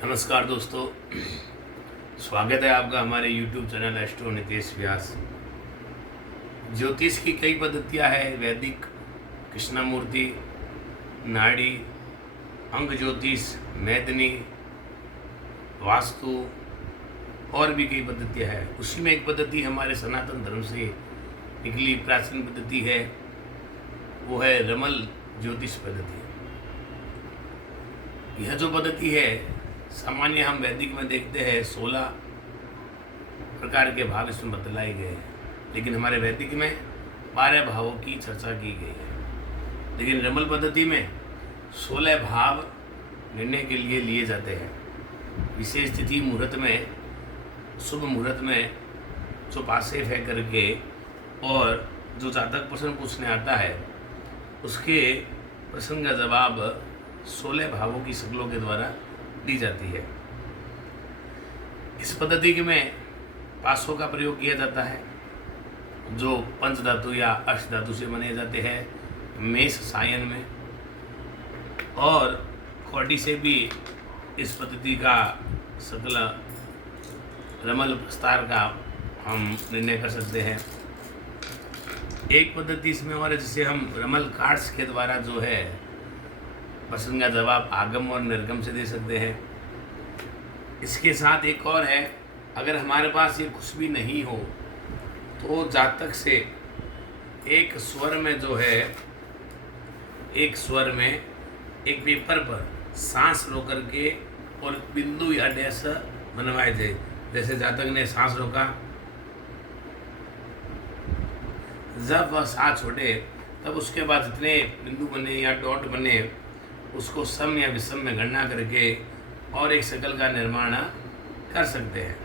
नमस्कार दोस्तों, स्वागत है आपका हमारे YouTube चैनल एस्ट्रो नितेश व्यास। ज्योतिष की कई पद्धतियां हैं, वैदिक, कृष्णामूर्ति, नाड़ी, अंग ज्योतिष, मैदनी, वास्तु और भी कई पद्धतियां हैं। उसी में एक पद्धति हमारे सनातन धर्म से निकली प्राचीन पद्धति है, वो है रमल ज्योतिष पद्धति। यह जो पद्धति है सामान्य हम वैदिक में देखते हैं 16 प्रकार के भाव इसमें बतलाए गए हैं, लेकिन हमारे वैदिक में 12 भावों की चर्चा की गई है। लेकिन रमल पद्धति में 16 भाव निर्णय के लिए लिए जाते हैं। विशेष तिथि मुहूर्त में, शुभ मुहूर्त में जो पासे फे करके और जो जातक प्रश्न पूछने आता है उसके प्रश्न का जवाब 16 भावों की शक्लों के द्वारा दी जाती है। इस पद्धति के में पासों का प्रयोग किया जाता है जो पंच धातु या अष्ट धातु से बने जाते हैं, मेष सायन में, और कौड़ी से भी इस पद्धति का सकल रमल प्रस्तार का हम निर्णय कर सकते हैं। एक पद्धति इसमें और है जिसे हम रमल कार्ड्स के द्वारा जो है प्रश्न का जवाब आगम और निर्गम से दे सकते हैं। इसके साथ एक और है, अगर हमारे पास ये कुछ भी नहीं हो तो जातक से एक स्वर में जो है, एक स्वर में एक पेपर पर सांस रोक के और बिंदु या डैश बनवाए थे। जैसे जातक ने सांस रोका, जब वह सांस छोड़े तब उसके बाद जितने बिंदु बने या डॉट बने उसको सम या विषम में गणना करके और एक शकल का निर्माण कर सकते हैं।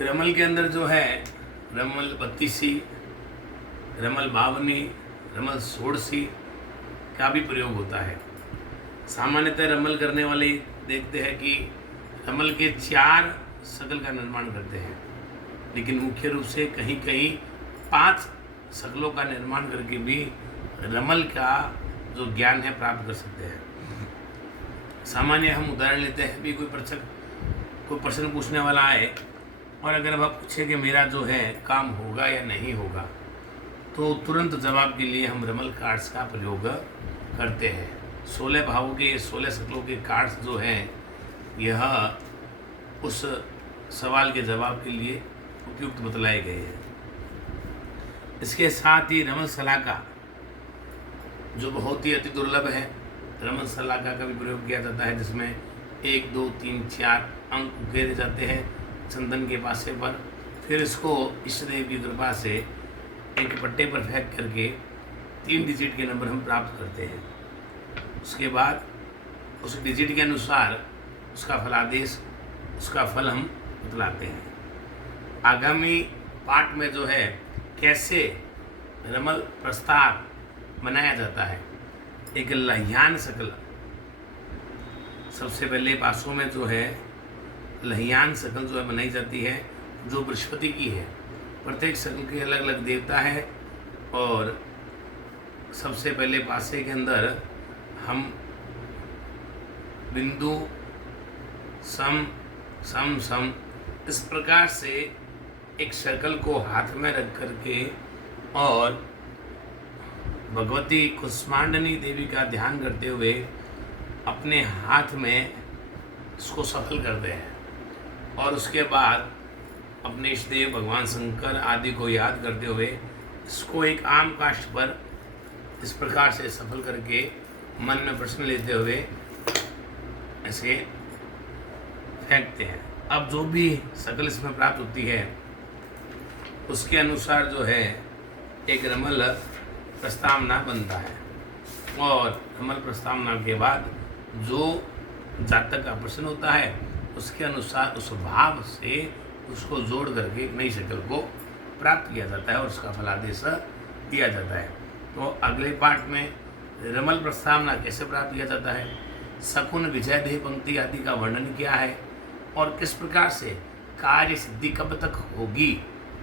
रमल के अंदर जो है रमल 32, रमल 52, रमल 16 का भी प्रयोग होता है। सामान्यतः रमल करने वाले देखते हैं कि रमल के 4 शकल का निर्माण करते हैं, लेकिन मुख्य रूप से कहीं कहीं 5 शकलों का निर्माण करके भी रमल का जो ज्ञान है प्राप्त कर सकते हैं। सामान्य हम उदाहरण लेते हैं, भी कोई प्रश्न पूछने वाला आए और अगर वह पूछे कि मेरा जो है काम होगा या नहीं होगा, तो तुरंत जवाब के लिए हम रमल कार्ड्स का प्रयोग करते हैं। 16 भावों के 16 शक्लों के कार्ड्स जो हैं यह उस सवाल के जवाब के लिए उपयुक्त बतलाए गए हैं। इसके साथ ही रमल सलाका जो बहुत ही अति दुर्लभ है, रमल सलाका का भी प्रयोग किया जाता है, जिसमें 1, 2, 3, 4 अंक उकेरे जाते हैं चंदन के पासे पर। फिर इसको इष्ट देव की कृपा से एक पट्टे पर फेंक करके 3 डिजिट के नंबर हम प्राप्त करते हैं। उसके बाद उस डिजिट के अनुसार उसका फलादेश, उसका फल हम बतलाते हैं। आगामी पाठ में जो है कैसे रमल प्रस्तार बनाया जाता है, एक लह्यान शकल। सबसे पहले पासों में जो है लह्यान शकल जो है बनाई जाती है, जो बृहस्पति की है। प्रत्येक शकल के अलग अलग देवता है और सबसे पहले पासे के अंदर हम बिंदु सम सम सम इस प्रकार से एक सर्कल को हाथ में रख करके और भगवती कुष्मांडनी देवी का ध्यान करते हुए अपने हाथ में इसको सफल करते हैं और उसके बाद अपने इष्ट देव भगवान शंकर आदि को याद करते हुए इसको एक आम काष्ठ पर इस प्रकार से सफल करके मन में प्रश्न लेते हुए ऐसे फेंकते हैं। अब जो भी शकल इसमें प्राप्त होती है उसके अनुसार जो है एक रमल प्रस्तावना बनता है, और रमल प्रस्तावना के बाद जो जातक का प्रश्न होता है उसके अनुसार उस भाव से उसको जोड़ करके एक नई शक्ल को प्राप्त किया जाता है और उसका फलादेश दिया जाता है। तो अगले पाठ में रमल प्रस्तावना कैसे प्राप्त किया जाता है, शकुन विजय देह पंक्ति आदि का वर्णन किया है और किस प्रकार से कार्य सिद्धि कब तक होगी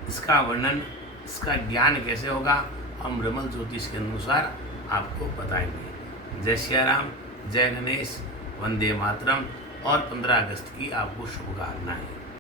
इसका वर्णन, इसका ज्ञान कैसे होगा, हम रमल ज्योतिष के अनुसार आपको बताएंगे। जय श्री राम, जय गणेश, वंदे मातरम और 15 अगस्त की आपको शुभकामनाएं।